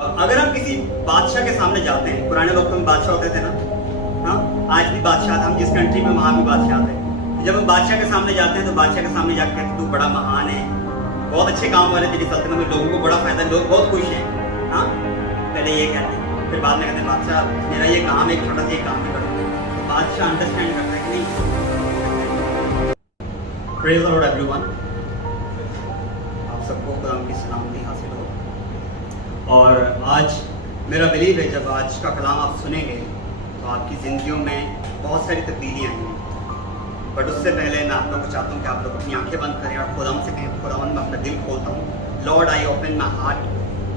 अगर हम किसी बादशाह के सामने जाते हैं, पुराने वक्त में बादशाह होते थे ना, हाँ, आज भी बादशाह, हम जिस कंट्री में वहाँ भी बादशाह थे। जब हम बादशाह के सामने जाते हैं तो बादशाह के सामने जाकर कहते हैं तू बड़ा महान है, बहुत अच्छे काम वाले तेरी सल्तनत में, लोगों को बड़ा फायदा, लोग बहुत खुश हैं। हाँ, पहले ये कहते हैं, फिर बाद में कहते हैं बादशाह मेरा ये काम है, एक छोटा सा ये काम भी करो। तो बादशाह अंडरस्टैंड करता है कि नहीं। प्रेज द लॉर्ड एवरीवन, आप सबको खुदा की सलामती हासिल हो। और आज मेरा बिलीव है जब आज का कलाम आप सुनेंगे तो आपकी ज़िंदगियों में बहुत सारी तब्दीलियाँ आएंगी। बट उससे पहले मैं आप लोगों को चाहता हूँ कि आप लोग अपनी आंखें बंद करें और खुदा से कहें, खुदा मैं अपना दिल खोलता हूँ। Lord, I open my heart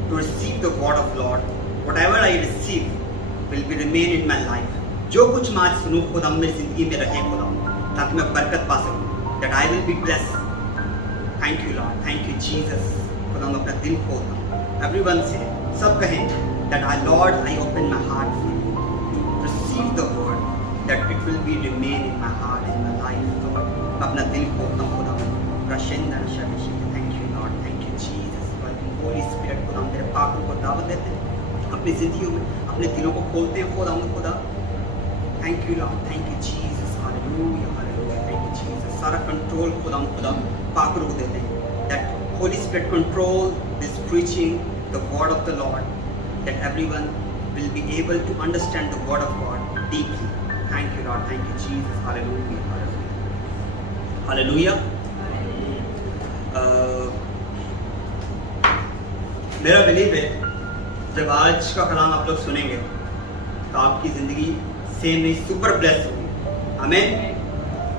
to receive the word of Lord. Whatever I receive will be remain in my life. जो कुछ मैं आज सुनूँ खुदा मेरी ज़िंदगी में रहे खुदा, ताकि मैं बरकत पा सकूँ, that I will be blessed. Thank you Lord, thank you Jesus. खुदा मैं अपना दिल खोलता हूँ। Everyone say, सब कहें that I Lord I open my heart for you to receive the word that it will be remain in my heart in my life Lord। मैं अपना दिल खोलता हूँ खुदा, रशिंदा शबिशी। Thank you Lord, thank you Jesus। Holy Spirit खुदा तेरे पापों को दावत देते हैं अपनी जिंदगियों में, अपने दिलों को खोलते हैं खुदा। Thank you Lord, thank you Jesus। Hallelujah, hallelujah, thank you Jesus। सारा कंट्रोल खुदा पापों को देते हैं। That Holy Spirit control this preaching the word of the Lord, that everyone will be able to understand the word of God deeply. Thank you Lord, thank you Jesus। Hallelujah, hallelujah, hallelujah। मेरा believe है जब आज का कलाम आप लोग सुनेंगे तो आपकी ज़िंदगी सेम नहीं, सुपर ब्लेस होगी। आमीन।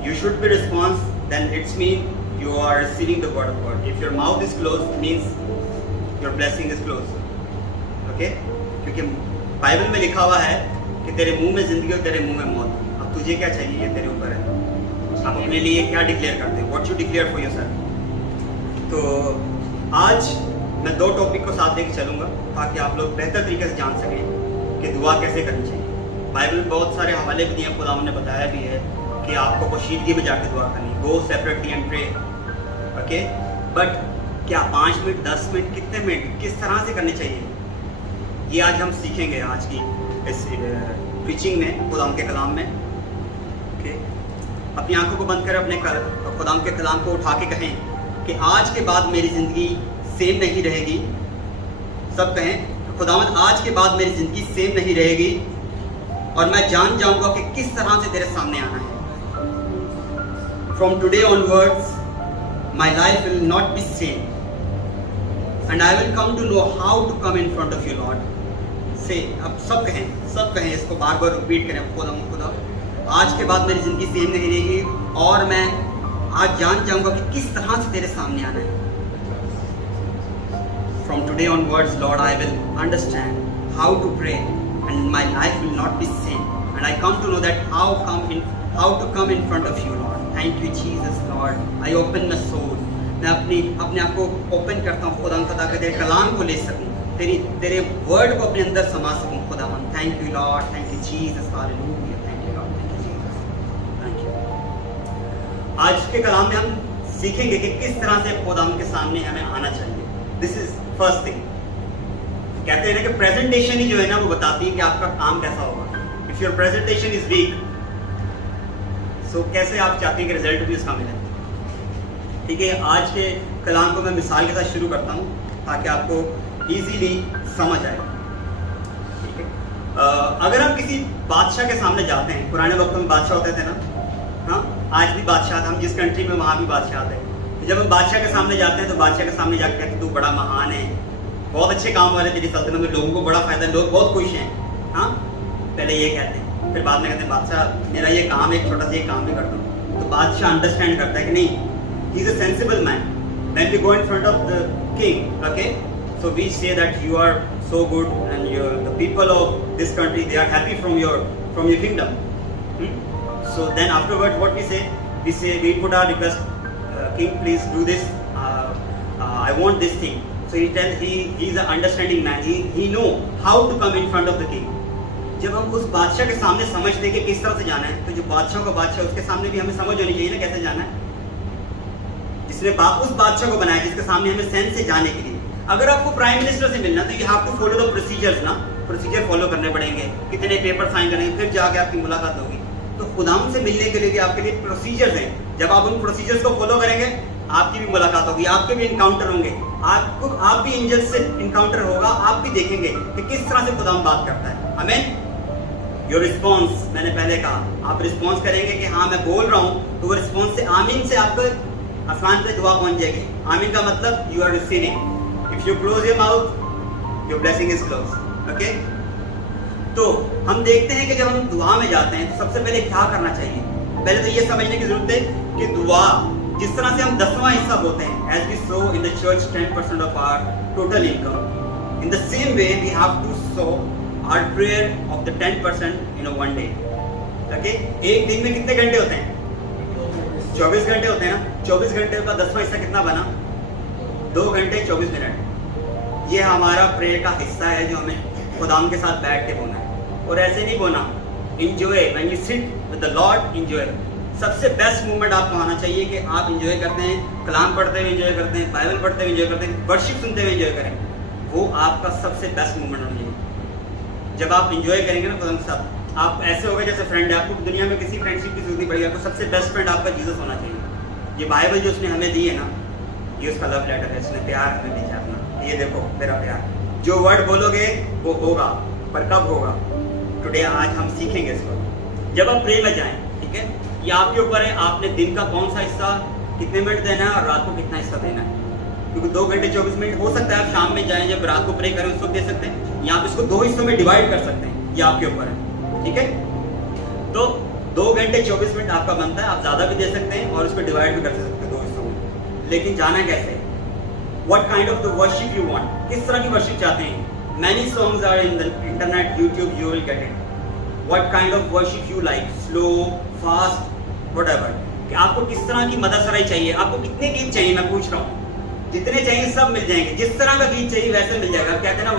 You should be response, then it's mean you are receiving the word of God. If your mouth is closed, means your blessing is closed. Okay? क्योंकि बाइबल में लिखा हुआ है कि तेरे मुंह में जिंदगी और तेरे मुंह में मौत। अब तुझे क्या चाहिए ये तेरे ऊपर है। आप अपने लिए क्या डिक्लेयर करते हो? What you declare for yourself। तो आज मैं दो टॉपिक को साथ लेके चलूँगा ताकि आप लोग बेहतर तरीके से जान सकें कि दुआ कैसे करनी चाहिए। बाइबल में बहुत सारे हवाले भी दिए, खुदा ने बताया भी है कि आपको पोशीदगी में जाकर दुआ करनी, go separately and pray. Okay, but क्या 5 मिनट, 10 मिनट, कितने मिनट, किस तरह से करने चाहिए, ये आज हम सीखेंगे आज की इस प्रीचिंग में, खुदा के कलाम में। ओके, अपनी आंखों को बंद करें, अपने खुदा के कलाम को उठा के कहें कि आज के बाद मेरी ज़िंदगी सेम नहीं रहेगी। सब कहें, खुदावंद आज के बाद मेरी ज़िंदगी सेम नहीं रहेगी और मैं जान जाऊंगा कि किस तरह से तेरे सामने आना है। From today onwards, my life will not be same, and I will come to know how to come in front of you, Lord। Say, अब सब कहें इसको बार बार रिपीट करें। खुदा आज के बाद मेरी ज़िंदगी सेम नहीं रहेगी और मैं आज जान जाऊंगा कि किस तरह से तेरे सामने आना है। From today onwards, Lord, I will understand how to pray, and my life will not be same, and I come to know that how to come in front of you, Lord। Thank you Jesus Lord, I open my soul। मैं अपने आप को open करता हूँ खुदा, ताकि तेरे कलाम को ले सकूँ, तेरे वर्ड को अपने अंदर समा सकूँ खुदा। Thank you Lord, thank you Jesus. Hallelujah, thank you Lord, thank you Jesus, thank you. आज के कलाम में हम सीखेंगे कि किस तरह से खुदा के सामने हमें आना चाहिए। This is first thing. कहते हैं ना कि प्रेजेंटेशन ही जो है ना वो बताती है कि आपका काम कैसा होगा। If your presentation is weak, तो कैसे आप चाहते हैं कि रिजल्ट भी उसका मिले। ठीक है, आज के कलाम को मैं मिसाल के साथ शुरू करता हूँ ताकि आपको इजीली समझ आए। ठीक है, अगर हम किसी बादशाह के सामने जाते हैं, पुराने वक्त में बादशाह होते थे ना, हाँ, आज भी बादशाह, हम जिस कंट्री में वहाँ भी बादशाह थे। तो जब हम बादशाह के सामने जाते हैं तो बादशाह के सामने जाकर कहते हैं तू बड़ा महान है, बहुत अच्छे काम वाले तेरी सल्तनत में, लोगों को बड़ा फायदा, लोग बहुत खुश हैं। हाँ, पहले ये कहते हैं, फिर बाद में कहते हैं बादशाह मेरा ये काम है, एक छोटा सा ये काम भी कर दो। तो बादशाह अंडरस्टैंड करता है कि नहीं, he is a sensible man. When we go in front of the king, okay, so we say that you are so good and the people of this country they are happy from your kingdom. So then afterward what we say we put our request, king please do this, I want this thing। so he is an understanding man, he know how to come in front of the king। जब हम उस बादशाह के सामने समझते कि किस तरह से जाना है, तो जो बादशाह का बादशाह उसके सामने भी हमें समझ होनी चाहिए ना कैसे जाना है। जिसने उस बादशाह को बनाया जिसके सामने हमें सेंस से जाने के लिए, अगर आपको प्राइम मिनिस्टर से मिलना तो you have to follow the procedures ना, प्रोसीजर फॉलो करने पड़ेंगे, कितने पेपर साइन करेंगे, फिर जाके आपकी मुलाकात होगी। तो खुदाम से मिलने के लिए भी आपके लिए प्रोसीजर्स हैं। जब आप उन प्रोसीजर्स को फॉलो करेंगे आपकी भी मुलाकात होगी, आपके भी इनकाउंटर होंगे, आप भी एंजल से इनकाउंटर होगा, आप भी देखेंगे कि किस तरह से खुदाम बात करता है। आमीन। योर रिस्पॉन्स, मैंने पहले कहा, आप रिस्पॉन्स करेंगे कि हाँ मैं बोल रहा हूँ, तो वो रिस्पॉन्स से आमीन से आपको आसमान पे दुआ पहुंच जाएगी। आमीन का मतलब you are receiving. If you close your mouth your blessing is close. Okay, तो हम देखते हैं कि जब हम दुआ में जाते हैं तो सबसे पहले क्या करना चाहिए। पहले तो ये समझने की जरूरत है कि दुआ जिस तरह से हम 10वां हिस्सा बोते हैं, as we sow in the church 10% of our total income, in the same way we have to sow our prayer of the 10% in one day. Okay, एक दिन में कितने घंटे होते हैं? 24 घंटे होते हैं ना। 24 घंटे का 10वां हिस्सा कितना बना? 2 घंटे 24 मिनट। ये हमारा प्रेयर का हिस्सा है जो हमें खुदाम के साथ बैठ के बोना है, और ऐसे नहीं बोना। Enjoy, when you sit with the Lord, enjoy. सबसे बेस्ट मूवमेंट आपको आना चाहिए कि आप इंजॉय करते हैं, कलाम पढ़ते हुए इंजॉय करते हैं, बाइबल पढ़ते हुए इंजॉय करते हैं, वर्शिप सुनते हुए इंजॉय करें। वो आपका सबसे बेस्ट मूवमेंट होना चाहिए। जब आप इंजॉय करेंगे ना खुदाम के साथ, आप ऐसे होगा जैसे फ्रेंड है। आपको दुनिया में किसी फ्रेंडशिप की जरूरत नहीं पड़ेगी, आपको सबसे बेस्ट फ्रेंड आपका जीसस होना चाहिए। ये बाइबल जो उसने हमें दी है ना, ये उसका लव लेटर है, उसने प्यार हमें भेजा अपना। ये देखो मेरा प्यार, जो वर्ड बोलोगे वो होगा, पर कब होगा? टुडे, आज हम सीखेंगे इसको। जब आप प्रे में जाएं, ठीक है, ये आपके ऊपर है, आपने दिन का कौन सा हिस्सा कितने मिनट देना है और रात को कितना हिस्सा देना है। क्योंकि 2 घंटे 24 मिनट हो सकता है आप शाम में जाएं, जब रात को प्रे करें उस वक्त दे सकते हैं, या आप इसको 2 हिस्सों में डिवाइड कर सकते हैं, ये आपके ऊपर है। ठीक है, तो 2 घंटे 24 मिनट आपका बनता है, आप ज्यादा भी दे सकते हैं और उसको डिवाइड भी कर सकते हैं 2 हिस्सों में। लेकिन जाना कैसे? What kind of the worship you want? किस तरह की वर्शिप चाहते हैं? Many songs are in the internet, YouTube, you will get it. What kind of worship you like? Slow, fast, whatever. कि आपको किस तरह की मदरसराई चाहिए? आपको कितने गीत चाहिए? मैं पूछ रहा हूँ। जितने चाहिए सब मिल जाएंगे, जिस तरह का गीत चाहिए वैसे मिल जाएगा। कहते हैं ना,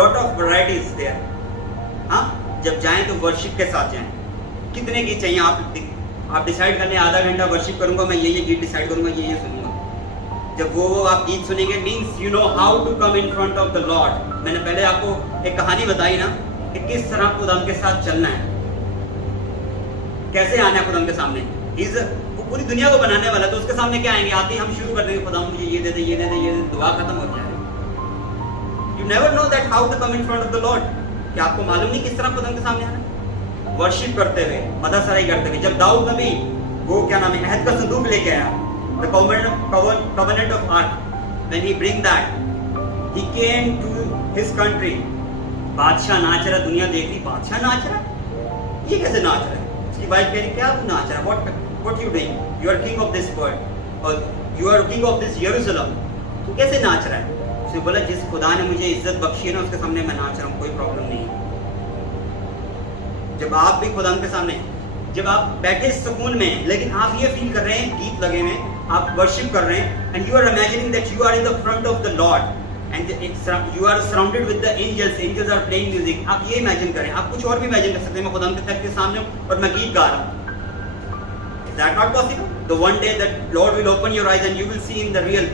lot of varieties there. हाँ, जब जाएं तो वर्शिप के साथ जाएं। कितने गीत चाहिए आप डिसाइड कर लें। आधा घंटा वर्शिप करूंगा मैं, ये गीत डिसाइड करूंगा, ये सुनूंगा। जब वो आप गीत सुनेंगे, means you know how to come in front of the Lord. मैंने पहले आपको एक कहानी बताई ना कि किस तरह खुदाम के साथ चलना है, कैसे आना है खुदाम के सामने। वो पूरी दुनिया को बनाने वाला, तो उसके सामने क्या आएंगे? आते ही हम शुरू कर देंगे, खुदा मुझे ये दे दे, ये दे दे, ये दे, दुआ खत्म हो जाएगी। You never know that how to come in front of the Lord. क्या आपको मालूम नहीं किस तरह खुदा के सामने आना? वर्शिप करते हुए, मदरसराई करते हुए। जब दाऊद नबी वो क्या नाम है, अहद का संदूक लेके आया, the covenant of ark, when he bring that, he came to his country. बादशाह नाच रहा, दुनिया देख रही, बादशाह नाच रहा है, ये कैसे नाच रहा है? उसकी वाइफ कह रही, क्या तू नाच रहा है? What you doing? You are king of this world, और you are king of this Jerusalem. तू कैसे नाच रहा है? उसने बोला, जिस खुदा ने मुझे इज्जत बख्शी है ना, उसके सामने मैं नाच रहा हूँ, कोई प्रॉब्लम नहीं है। जब आप भी खुदा के सामने, जब आप बैठे सुकून में, लेकिन आप ये फील कर रहे हैं, गीत लगे हुए, आप वर्शिप कर रहे हैं, and you are imagining that you are in the front of the Lord and you are surrounded with the angels are playing music. आप ये इमेजिन करें, आप कुछ और भी इमेजिन कर सकते हैं। मैं खुदा के तख्त के सामने हूं और मैं गीत गा रहा हूं। Is that not possible? The one day that Lord will open your eyes and you will see in the real,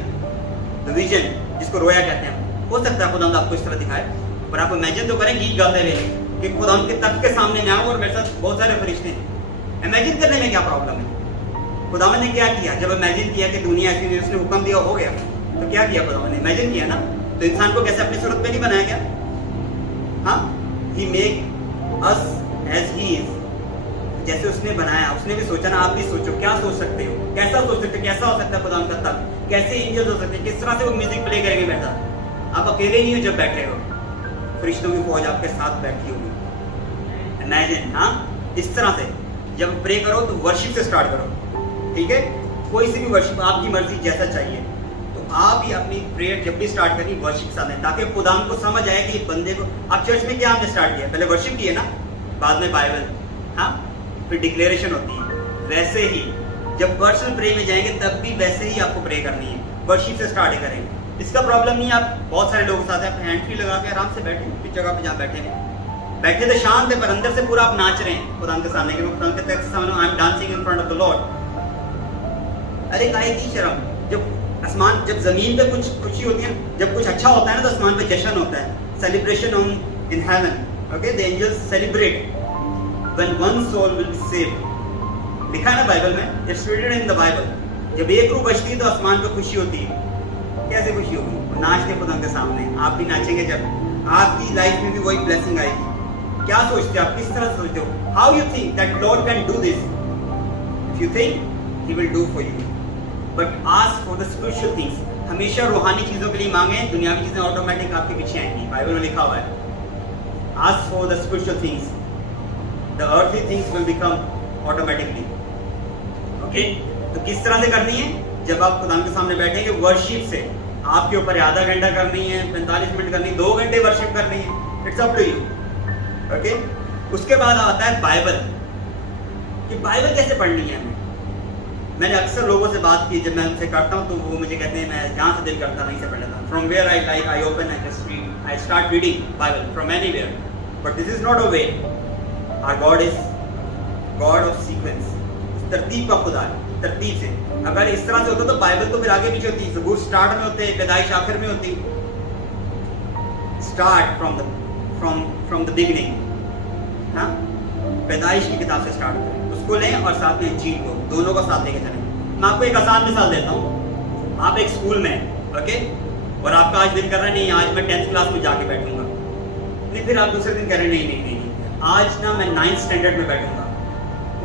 the vision, जिसको रोया कहते हैं। हो सकता है खुदा आपको इस तरह दिखाए, पर आप इमेजिन तो करें गीत गाते हुए कि खुदा के तख्त के सामने मैं आऊं और मेरे साथ बहुत सारे फरिश्ते हैं। इमेजिन करने में क्या प्रॉब्लम है? खुदा ने क्या किया? जब इमेजिन किया कि दुनिया ऐसी नहीं, उसने हुक्म दिया, हो गया, तो क्या किया खुदा ने? इमेजिन किया ना। तो इंसान को कैसे अपनी सूरत पे नहीं बनाया गया? हाँ, He make us as He is। जैसे उसने बनाया, उसने भी सोचा ना। आप भी सोचो, क्या सोच सकते हो, कैसा सोच सकते हो, कैसा हो सकता है खुदा का तख्त, कैसे एंजल्स हो सकते हैं, किस तरह से वो म्यूजिक प्ले करेंगे बैठा। आप अकेले नहीं हो जब बैठे हो, फरिश्तों की फौज आपके साथ बैठी होगी। इमेजिन, हाँ, इस तरह से जब प्रे करो तो वर्शिप से स्टार्ट करो। ठीक है, कोई सी भी वर्शिप, आपकी मर्जी जैसा चाहिए। तो आप ही अपनी प्रेयर जब भी स्टार्ट करनी वर्शिप के साथ है, ताकि खुदा को समझ आए कि बंदे को। आप चर्च में क्या हमने स्टार्ट किया? पहले वर्शिप किए ना, बाद में बाइबल, हाँ, फिर डिक्लेरेशन होती है। वैसे ही जब पर्सनल प्रे में जाएंगे तब भी वैसे ही आपको प्रे करनी है, वर्शिप से स्टार्ट करेंगे। इसका प्रॉब्लम नहीं, आप बहुत सारे लोगों के साथ आप हैंड फ्री लगा के आराम से बैठे, किस जगह पे जहाँ बैठे तो शांत है, पर अंदर से पूरा आप नाच रहे हैं खुदा के सामने, खुदा के तख्त के सामने। I am dancing in front of the Lord. अरे काहे की शर्म? जब आसमान, जब जमीन पे कुछ खुशी होती है, जब कुछ अच्छा होता है ना, तो आसमान पे जश्न होता है, celebration on in heaven. Okay, the angels celebrate when one soul will be saved. लिखा है ना बाइबल में, it's written in the Bible. जब एक रूह बचती है तो आसमान पे खुशी होती है. कैसे खुशी होगी? नाचते खुदा के सामने. आप भी नाचेंगे जब आपकी लाइफ में भी वही ब्लेसिंग आएगी. क्या सोचते हो आप? किस तरह सोचते हो? How you think that Lord can do this? If you think he will do for you, but ask for the spiritual things. हमेशा रूहानी चीजों के लिए मांगे, दुनियावी चीजें ऑटोमेटिक आपके पीछे आएंगी. बाइबल में लिखा हुआ है, ask for the spiritual things, the earthly things will become automatically. Okay, तो किस तरह से करनी है? जब आप खुदा के सामने बैठेंगे वर्शिप से. आपके ऊपर आधा घंटा करनी है, 45 मिनट करनी, 2 घंटे वर्शिप करनी है. It's up to you. Okay, उसके बाद आता है बाइबल. कि बाइबल कैसे पढ़नी है हमें. मैंने अक्सर लोगों से बात की, जब मैं उनसे करता हूँ तो वो मुझे कहते हैं मैं जहाँ से दिल करता वहीं से पढ़ लेता हूँ. From where I like I open I just read, I start reading Bible from anywhere. But this is not a way. Our God is God of sequence. तरतीब का खुदा है, तरतीब से. अगर इस तरह से होता तो बाइबल तो फिर आगे पीछे होती. ज़बूर स्टार्ट में होते, पैदाइश आखिर में होती. Start from the beginning. हाँ, पैदाइश की किताब से स्टार्ट करें, उसको लें और साथ में इंजील को, दोनों को साथ लेके चलें. मैं आपको एक आसान मिसाल देता हूँ. आप एक स्कूल में, ओके, और आपका आज दिल कर रहा है नहीं आज मैं 10th क्लास में जाके बैठूंगा. नहीं, फिर आप दूसरे दिन कह रहे हैं नहीं आज ना मैं 9th स्टैंडर्ड में बैठूंगा.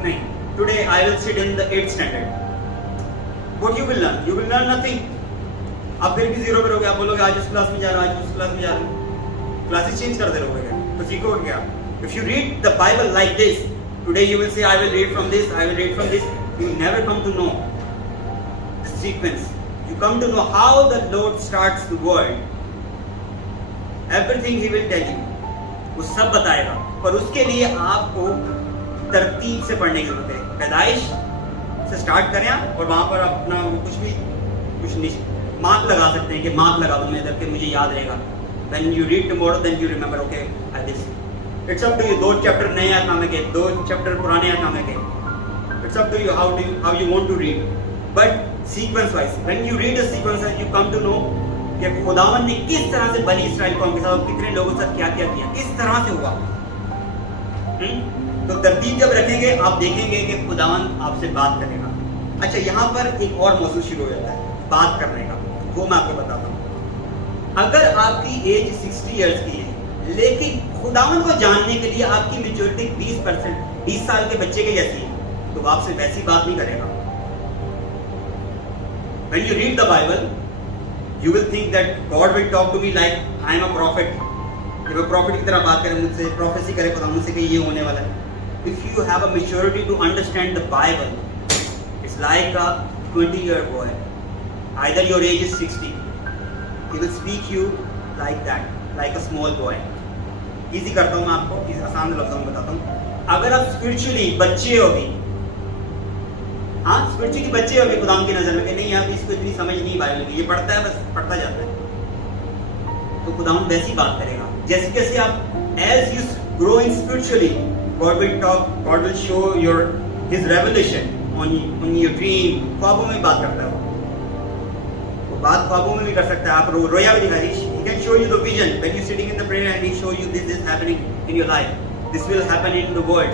नहीं, today I will sit in the 8th standard. What you will learn? You will learn nothing. आप फिर भी जीरो पे रहोगे. आप बोलोगे आज उस क्लास में जा रहा हूँ, आज उस क्लास में जा रहा हूँ. क्लासेस चेंज कर दे रहोगे तो सीखोगे क्या? If you read the Bible like this, today you will say I will read from this, I will read from this. You never come to know the sequence. You come to know how the Lord starts the world. Everything He will tell you. वो सब बताएगा, पर उसके लिए आपको तरतीब से पढ़ने की जरूरत है. पैदाइश से स्टार्ट करें और वहाँ पर अपना कुछ मार्क लगा सकते हैं कि मार्क लगा दो मेरे के, मुझे याद रहेगा. When you read tomorrow, then you remember. Okay, I did. It's up to you. 2 chapter नए आत्मा के, 2 चैप्टर पुराने आत्मा के. It's up to you how you want to read. But sequence wise, when you read the sequence, you come to know कि खुदावन ने किस तरह से बनी इसराइल कौम के साथ, कितने लोगों के साथ क्या क्या किया, किस तरह से हुआ. तो तरतीब जब रखेंगे आप देखेंगे कि खुदावन आपसे बात करेगा. अच्छा, यहाँ पर एक और मौजूद शुरू हो जाता है बात करने का. वो मैं आपको बताता हूँ. अगर आपकी एज 60 इयर्स की है, लेकिन खुदावन को जानने के लिए आपकी मेच्योरिटी 20 साल के बच्चे के जैसी है, तो आपसे वैसी बात नहीं करेगा. When you read the Bible, you will think that God will talk to me like I am a prophet. जब वो प्रॉफिट की तरह बात करे मुझसे, प्रोफेसी करे खुदा मुझसे कि ये होने वाला है. If you have a maturity to understand the Bible, it's like a 20-year boy. Either your age is 60, he will speak you like that, like a small boy. Easy करता हूँ मैं आपको, आसान लफ्ज़ों में बताता हूँ. अगर आप स्पिरिचुअली बच्चे हो भी, हाँ स्पिरिचुअली बच्चे हो भी खुदाम की नज़र में कि नहीं आप इसको इतनी समझ नहीं बाइबल की, ये पढ़ता है बस पढ़ता जाता है, तो खुदाम वैसी बात करेगा. जैसे जैसे आप as you grow in spiritually, God will talk, God will show your his revelation on your dream. ख्वाबों में बात करता है वो बात ख्वाबों में भी कर सकता है. आप रोया भी दिखाई. He can show you the vision when you're sitting in the prayer and he show you this is happening in your life. This will happen in the world.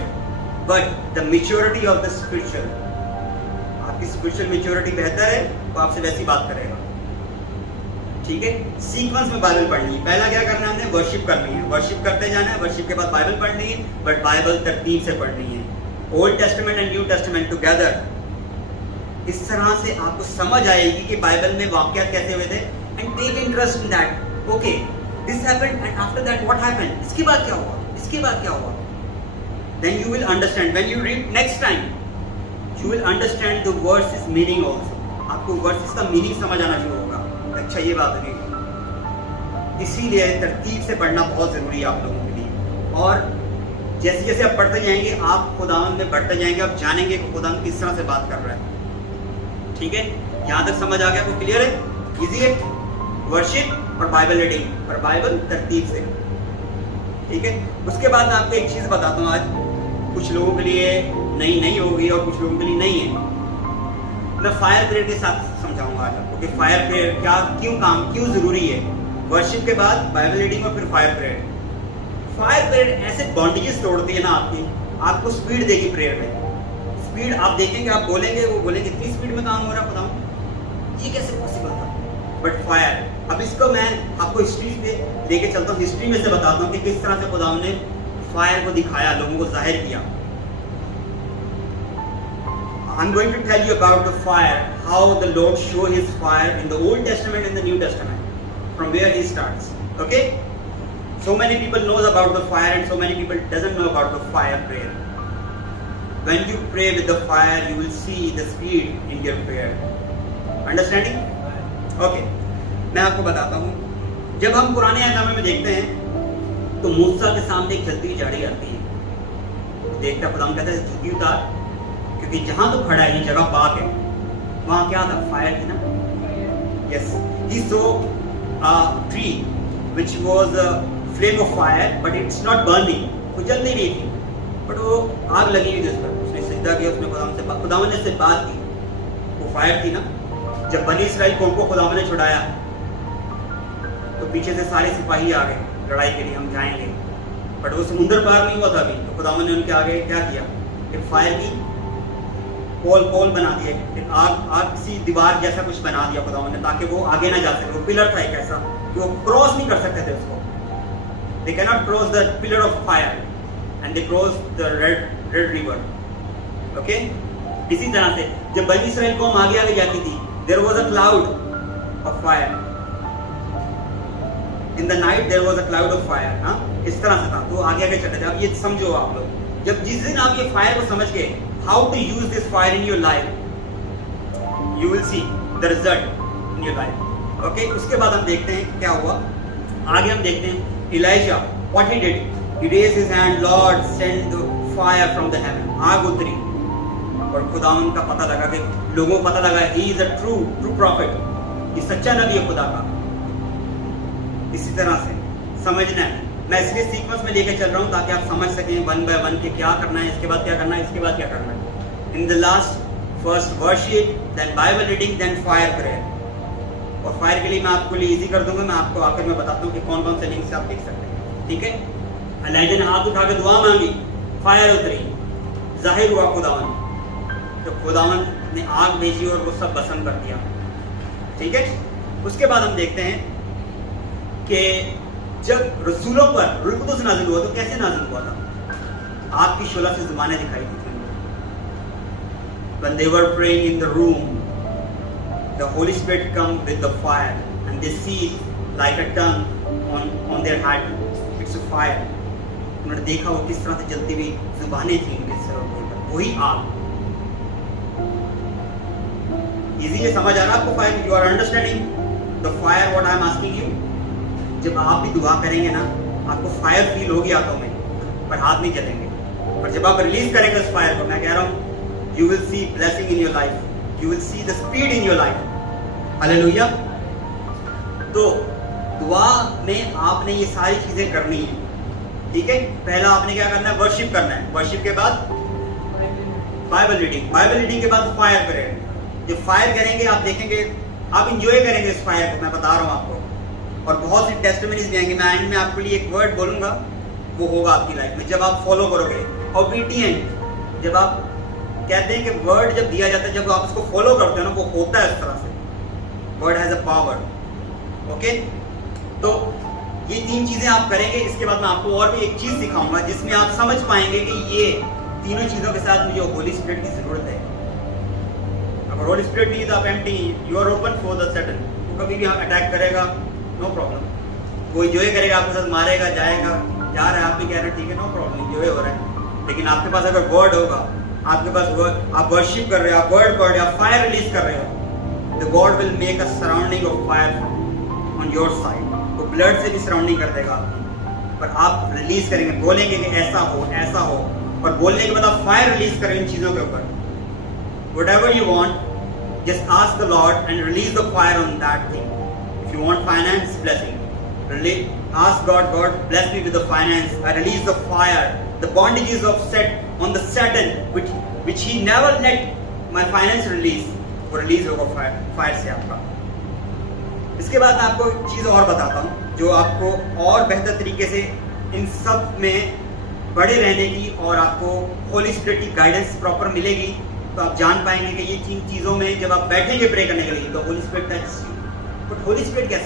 But the maturity of the spiritual, आपकी spiritual maturity बेहतर है तो आपसे वैसी बात करेगा. ठीक है, सीक्वेंस में बाइबल पढ़नी है. पहला क्या करना है हमने? वर्शिप करनी है. वर्शिप करते जाना है. वर्शिप के बाद बाइबल पढ़नी है, बट बाइबल तरतीब से पढ़नी है. Old testament and new testament together. इस तरह से आपको समझ आएगी कि बाइबल में वाक़यात कैसे हुए थे. And take interest in that. Okay, this happened and after that what happened. इसके बाद क्या हुआ, इसके बाद क्या हुआ. Then you will understand. When you read next time you will understand the verses meaning also. आपको वर्सेस का मीनिंग समझ आना शुरू होगा. अच्छा, ये बात होगी. इसीलिए तरतीब से पढ़ना बहुत ज़रूरी है आप लोगों के लिए. और जैसे जैसे आप पढ़ते जाएंगे आप खुदावन में बढ़ते जाएंगे. आप जानेंगे कि खुदावन किस तरह से बात कर रहा है. ठीक है, यहाँ तक समझ आ गया? आपको क्लियर है? इजी है. वर्शिप और बाइबल रीडिंग और बाइबल तरतीब से. ठीक है, उसके बाद मैं आपको एक चीज़ बताता हूँ. आज कुछ लोगों के लिए नहीं होगी और कुछ लोगों के लिए नहीं है. मैं फायर प्रेयर के साथ समझाऊंगा आज आपको कि फायर प्रेयर क्यों जरूरी है। वर्शिप के बाद बाइबल रीडिंग और फिर फायर प्रेयर। फायर प्रेयर ऐसे बॉन्डेजेस तोड़ती है ना आपको स्पीड देगी प्रेयर में। स्पीड आप देखेंगे, आप बोलेंगे, वो बोलेंगे इतनी स्पीड में काम हो रहा है, बताऊं ये कैसे पॉसिबल था। बट फायर, अब इसको मैं आपको हिस्ट्री से लेके चलता हूँ, हिस्ट्री में से बताता हूँ कि किस तरह से खुदा ने फायर को दिखाया, लोगों को जाहिर किया। I'm going to tell you about the fire, how the Lord showed His fire in the Old Testament and the New Testament, from where He starts. Okay? So many people knows about the fire and so many people doesn't know about the fire prayer. When you pray with the fire, you will see the speed in your prayer. Understanding? Okay. मैं आपको बताता हूँ, जब हम पुराने अहदनामे में देखते हैं तो मूसा के सामने एक जलती हुई झाड़ी आती है। देखता खुदा कहता है झुकी उतार, क्योंकि जहां तो खड़ा है ये जगह पाक है। वहां क्या था? फायर थी ना। Yes, he so a tree which was a flame of fire but it's not burning, वो जल नहीं रही थी बट वो आग लगी हुई थी उस पर। उसने सिजदा किया, उसने खुदा ने से बात की, वो फायर थी ना। जब बनी इसराइल को खुदा ने छुड़ाया तो पीछे से सारे सिपाही आ गए लड़ाई के लिए, हम जाएंगे, बट वो समुद्र पार नहीं हुआ था अभी। तो खुदा ने उनके आगे क्या किया? एक फायर की पोल बना दिए, एक आग सी दीवार जैसा कुछ बना दिया खुदा ने, ताकि वो आगे ना जा सके। वो पिलर था एक ऐसा कि वो क्रॉस नहीं कर सकते थे उसको। They can not cross the pillar of fire and they cross the red river. Okay, इसी तरह से जब बनी इसराइल कौम आगे जाती थी, there was a cloud of fire in the night, there was a cloud of fire. हाँ, इस तरह से था, तो आगे चलते थे। अब ये समझो आप लोग, जब जिस दिन आप ये फायर को समझ गए, how to use this fire in your life, you will see the result in your life. Okay, उसके बाद हम देखते हैं क्या हुआ आगे। हम देखते हैं Elijah, what he did, he raised his hand, Lord send the fire from the heaven. आग उतरी और खुदा उनका पता लगा कि लोगों को पता लगा he is a true prophet, ये सच्चा नबी है खुदा का। इसी तरह से समझना है, मैं इसलिए सीक्वेंस में लेकर चल रहा हूँ ताकि आप समझ सकें वन बाय वन के क्या करना है, इसके बाद क्या करना है, इसके बाद क्या करना है। In the last, first worship, then Bible reading, then fire prayer. और फायर के लिए मैं आपको लिए इजी कर दूंगा, मैं आपको आखिर में बताता हूँ कि कौन कौन से लिंक से आप देख सकते हैं। ठीक है, एलिजा ने हाथ उठा के दुआ मांगी, फायर उतरी, जाहिर हुआ खुदावन, तो खुदावन ने आग भेजी और वो सब भस्म कर दिया। ठीक है, उसके बाद हम देखते हैं कि जब रसूलों पर रूह कुदस नाज़िल हुआ तो कैसे नाज़िल हुआ था? आग की शोला से ज़ुबानें दिखाई दी थी। When they were praying in the room, the Holy Spirit come with the fire and they see like a tongue on their head. It's a fire. उन्होंने देखा वो किस तरह से जलती हुई ज़ुबानें थी उनके सरों के ऊपर, वही आग। इजीली समझ आ रहा है आपको fire? You are understanding the fire what I am asking you? जब आप भी दुआ करेंगे ना, आपको फायर फील होगी आंखों में, पर हाथ नहीं चलेंगे। और जब आप रिलीज करेंगे उस फायर को, मैं कह रहा हूँ, you will see blessing in your life, you will see the speed in your life. Hallelujah. तो दुआ में आपने ये सारी चीजें करनी है। ठीक है, पहला आपने क्या करना है? वर्शिप करना है। वर्शिप के बाद बाइबल रीडिंग, बाइबल रीडिंग के बाद फायर प्रेयर। जब फायर करेंगे आप देखेंगे, आप इंजॉय करेंगे इस फायर को, मैं बता रहा हूँ आपको। और बहुत सी टेस्टिमनीज भी आएंगे। मैं एंड में आपके लिए एक वर्ड बोलूंगा, वो होगा आपकी लाइफ में जब आप फॉलो करोगे। ओबीडिएंट, जब आप कहते हैं कि वर्ड जब दिया जाता है, जब आप उसको फॉलो करते हो ना, वो होता है इस तरह से। Word has a power. Okay, तो ये तीन चीजें आप करेंगे। इसके बाद मैं आपको और भी एक चीज सिखाऊंगा जिसमें आप समझ पाएंगे कि ये तीनों चीजों के साथ मुझे होली स्पिरिट की जरूरत है। अगर होली स्पिरिट नहीं तो आप empty, you are open for the sudden. वो कभी भी अटैक करेगा, नो प्रॉब्लम, वो इंजॉय करेगा, आपके साथ मारेगा, जाएगा, जा रहा है, आप भी कह रहे हैं ठीक है, नो प्रॉब्लम, इंजॉय हो रहा है। लेकिन आपके पास अगर वर्ड होगा, आपके पास वर्ड, आप वर्शिप कर रहे हो, आप वर्ड पढ़ रहे हो, आप फायर रिलीज कर रहे हो, the God will make a surrounding of fire on your side. वो ब्लड से भी सराउंडिंग कर देगा आपकी, पर आप रिलीज करेंगे, बोलेंगे कि ऐसा हो, ऐसा हो, और बोलने के बाद आप फायर रिलीज करें इन चीजों के ऊपर। Whatever you want, just ask the Lord and release the fire on that thing. If you want finance blessing, ask God, God bless me with the finance. I release the fire. The bondages of set on the Satan, which He never let my finance release. वो release होगा fire से आपका। इसके बाद मैं आपको एक चीज़ और बताता हूँ जो आपको और बेहतर तरीके से इन सब में बड़े रहने की और आपको होली स्पिरिट की गाइडेंस प्रॉपर मिलेगी। तो आप जान पाएंगे कि ये तीन चीज़ों में जब आप बैठेंगे प्रे करने के लिए तो holy spirit touch you. But holy spirit कैसे?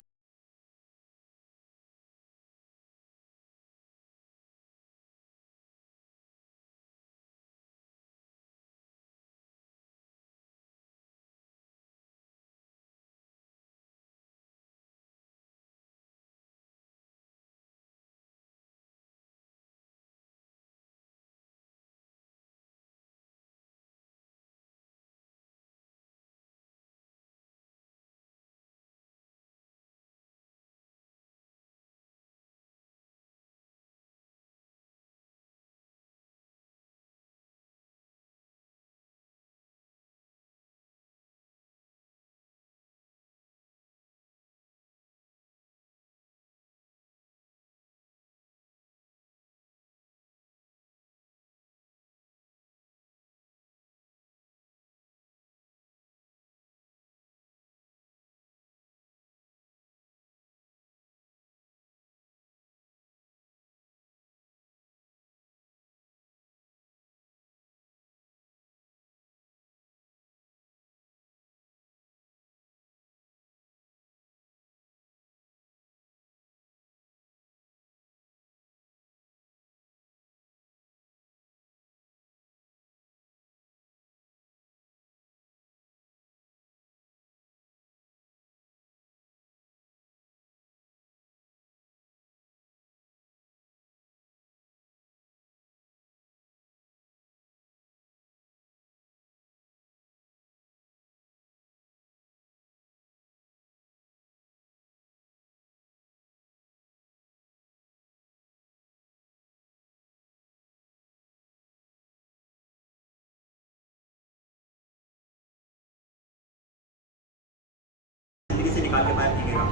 से निकाल के बाहर फेंकेगा।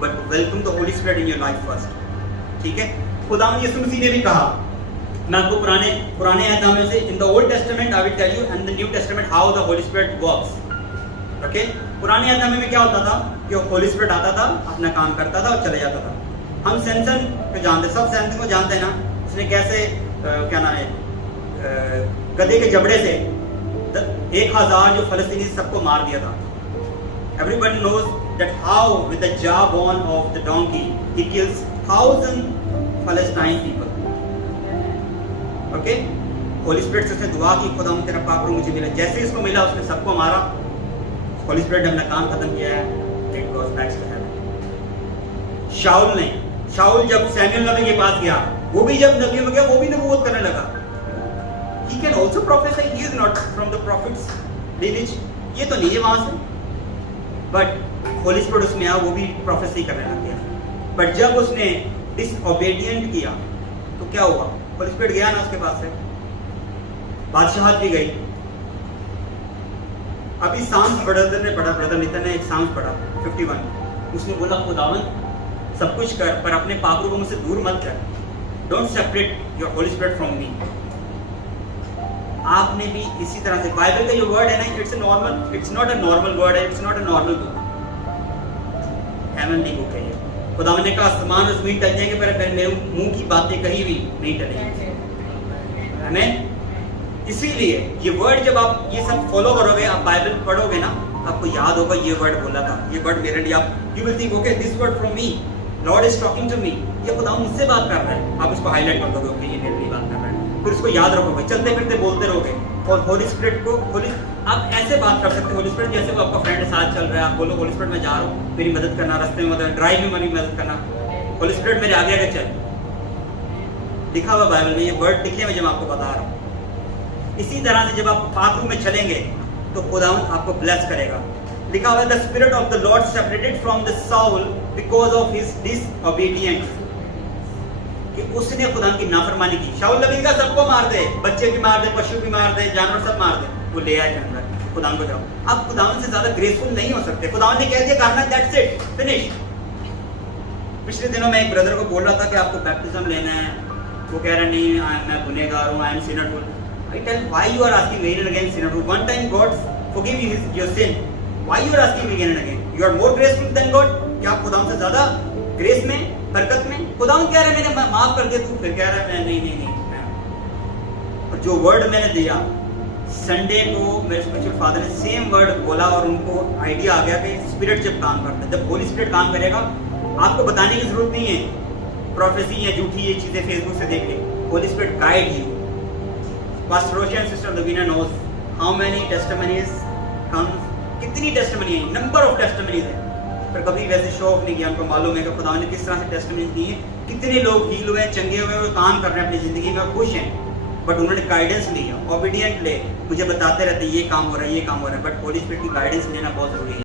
But welcome the Holi spirit in your life first. ठीक है, खुदावंद यीशु मसीह ने भी कहा, मैं आपको पुराने अहद से in the Old Testament I will tell you and the New Testament how the Holi Spirit works. Okay, पुराने अहद में क्या होता था कि होली स्पिरिट आता था, अपना काम करता था और चले जाता था। हम सैमसन को जानते, सब सैमसन को जानते हैं ना, उसने कैसे क्या नाम है, गधे के जबड़े से 1000 जो फलस्तीनी सबको मार दिया था। Everyone knows that how with the jawbone of the donkey he kills 1000 Palestine people. Okay? Holi spirit से उसने दुआ की, खुदा तेरा पाप मुझे मिला। जैसे इसको मिला उसने सबको मारा। होली स्पिरिट ने अपना काम खत्म किया है। It goes back to heaven. शाऊल जब सैमुएल नबी के पास गया, वो भी जब नबी हो गया, वो भी नबूवत करने लगा। He can also prophesy. He is not from the prophets lineage. ये तो नहीं है वहां से। बट होली स्पिरिट उसमें आया, वो भी प्रोफेसी करने लग गया। बट जब उसने डिसओबीडिएंट किया तो क्या हुआ? होली स्पिरिट गया ना उसके पास से, बादशाहत भी गई। अभी साम्स ब्रदर ने पढ़ा, ब्रदर नितिन ने एक साम्स पढ़ा 51। उसने बोला खुदावन सब कुछ कर पर अपने पापों को मुझसे दूर मत कर। Don't separate your Holi spirit from me. आपने भी इसी तरह से, बाइबल का जो वर्ड है ना, it's not a normal word है, it's not a normal book, heavenly book है ये। खुदावंद ने कहा आसमान और ज़मीन टल जाएंगे पर मेरे मुंह की बातें कहीं भी नहीं टलेंगी। हमें इसीलिए ये वर्ड, जब आप ये सब फॉलो करोगे, आप बाइबल पढ़ोगे ना, आपको याद होगा ये वर्ड बोला था, ये वर्ड मेरे लिए। आप you will think okay this word from me, Lord is talking to me, ये खुदावंद मुझसे बात कर रहा है। आप उसको हाईलाइट कर दोगे, ओके ये मेरे लिए बात कर रहा है। फिर उसको याद रखोगे, चलते फिरते बोलते रहोगे। और होली स्पिरिट को आप ऐसे बात कर सकते हो, होली स्पिरिट जैसे वो आपका फ्रेंड साथ चल रहा है, आप बोलो होली स्पिरिट मैं जा रहा हूँ, मेरी मदद करना, रास्ते में मदद, ड्राइव में मेरी मदद करना, होली स्पिरिट मेरे आगे आगे चल। लिखा हुआ बाइबल में, ये वर्ड लिखे मैं जब आपको बता रहा हूँ। इसी तरह से जब आप पाक रूम में चलेंगे तो खुदावंद आपको ब्लेस करेगा। लिखा हुआ है the spirit of the Lord separated from the Saul because of his disobedience, कि उसने खुदा की नाफरमानी की। शाऊल नबी का सबको मार दे, बच्चे भी मार दे, पशु भी मार दे, जानवर सब मार दे, वो ले आए जानवर खुदा को जाओ। आप खुदा से ज्यादा ग्रेसफुल नहीं हो सकते। खुदा ने कह दिया करना, दैट्स इट, फिनिश। पिछले दिनों मैं एक ब्रदर को बोल रहा था कि आपको बैप्टिज्म लेना है, वो कह रहा नहीं मैं गुनहगार हूँ, I am sinful. I tell why you are asking again again sinful? One time God forgive you your sin, why you are asking again and again? You are more graceful than God? क्या आप खुदा से ज्यादा grace में, बरकत में? खुदा कह रहा है मैंने माफ कर दिया, तू फिर कह रहा है मैं नहीं। और जो वर्ड मैंने दिया संडे को, मेरे स्पिरिचुअल फादर ने सेम वर्ड बोला और उनको आइडिया आ गया कि स्पिरिट जब काम करता है, जब होली स्पिरिट काम करेगा, आपको बताने की जरूरत नहीं है प्रोफेसी या झूठी ये चीजें फेसबुक से देख के। Holy Spirit guide you. Pastor Roshan and sister Lavina knows how many testimonies comes, कितनी टेस्टिमनी है, नंबर ऑफ टेस्टिमनीज है, पर कभी वैसे शो ऑफ नहीं किया। उनको मालूम है कि खुदा ने किस तरह से टेस्टिमनीज दी है, कितने लोग हील हुए, चंगे हुए, वो काम कर रहे हैं अपनी जिंदगी में और खुश हैं, बट उन्होंने गाइडेंस लिया, ओबीडिएंट ले, मुझे बताते रहते ये काम हो रहा है, ये काम हो रहा है, बट होली स्पिरिट की गाइडेंस लेना बहुत जरूरी है।